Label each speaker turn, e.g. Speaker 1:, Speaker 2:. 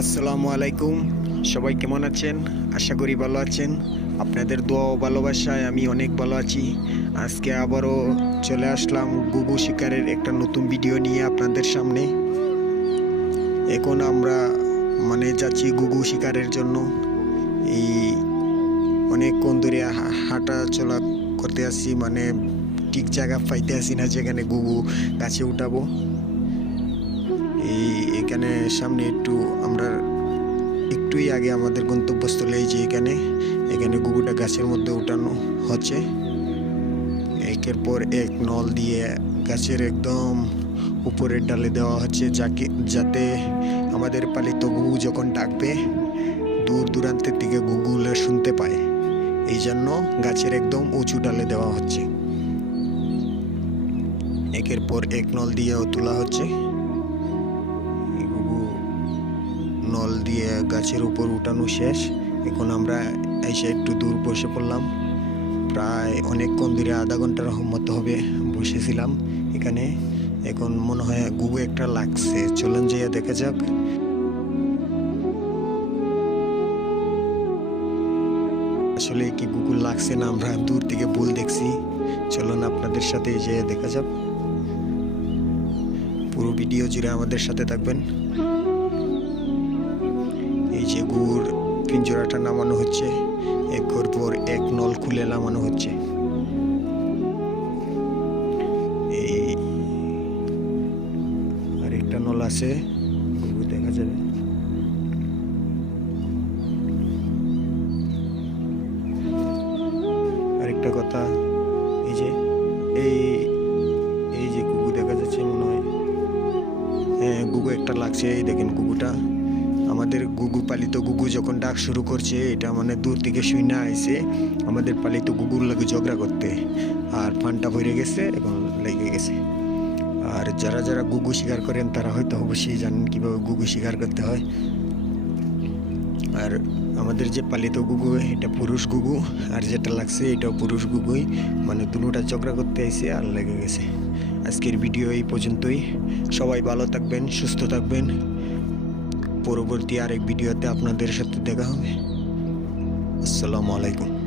Speaker 1: আসসালামু আলাইকুম। সবাই কেমন আছেন? আশা করি ভালো আছেন। আপনাদের দোয়া ও ভালোবাসায় আমি অনেক ভালো আছি। আজকে আবারও চলে আসলাম গুগু শিকারের একটা নতুন ভিডিও নিয়ে আপনাদের সামনে। এখন আমরা মানে যাচ্ছি গুগু শিকারের জন্য। এই অনেকক্ষণ ধরে হাঁটা চলা করতে আসছি। মানে ঠিক জায়গা পাইতে আসি না, যেখানে গুগু গাছে উঠাবো। এই এখানে সামনে একটু আমরা একটুই আগে আমাদের গন্তব্যস্থলে এই যে এখানে এখানে গুগুটা গাছের মধ্যে উঠানো হচ্ছে। একের পর এক নল দিয়ে গাছের একদম উপরের ডালে দেওয়া হচ্ছে, যাকে, যাতে আমাদের পালিত গুগু যখন ডাকবে, দূর দূরান্তের দিকে গুগুলো শুনতে পায়। এই জন্য গাছের একদম উঁচু ডালে দেওয়া হচ্ছে। একের পর এক নল দিয়েও তোলা হচ্ছে। নল দিয়ে গাছের উপর উঠানো শেষ। এখন আমরা এসে একটু দূর বসে পড়লাম। প্রায় অনেকক্ষণ ধরে আধা ঘণ্টার মতো হবে বসেছিলাম এখানে। এখন মনে হয় গুগু একটা লাগছে। চলুন যাইয়া দেখা যাক। আসলে কি গুগল লাগছে না আমরা দূর থেকে ভুল দেখছি। চলুন আপনাদের সাথে যে দেখা যাক। পুরো ভিডিও জুড়ে আমাদের সাথে থাকবেন। এই যে গুড়, পিঞ্জরাটা নামানো হচ্ছে। এক ঘর পর এক নল খুলে নামানো হচ্ছে। এই আরেকটা নল আছে দেখা যাবে। আরেকটা কথা, এই যে, এই লাগছে এই দেখেন গুগুটা। আমাদের গুগু পালিত গুগু যখন ডাক শুরু করছে, এটা মানে দূর থেকে না আইসে আমাদের পালিত গুগুর লাগে ঝগড়া করতে। আর ফানটা ভরে গেছে এবং লেগে গেছে। আর যারা যারা গুগু শিকার করেন, তারা হয়তো অবশ্যই জানেন কীভাবে গুগু শিকার করতে হয়। আর আমাদের যে পালিত গুগু, এটা পুরুষ গুগু, আর যেটা লাগছে, এটাও পুরুষ গুগুই। মানে দুটোটা ঝগড়া করতে আইসে আর লেগে গেছে। আজকের ভিডিও এই পর্যন্তই। সবাই ভালো থাকবেন, সুস্থ থাকবেন। পরবর্তী আরেক ভিডিওতে আপনাদের সাথে দেখা হবে। আসসালামু আলাইকুম।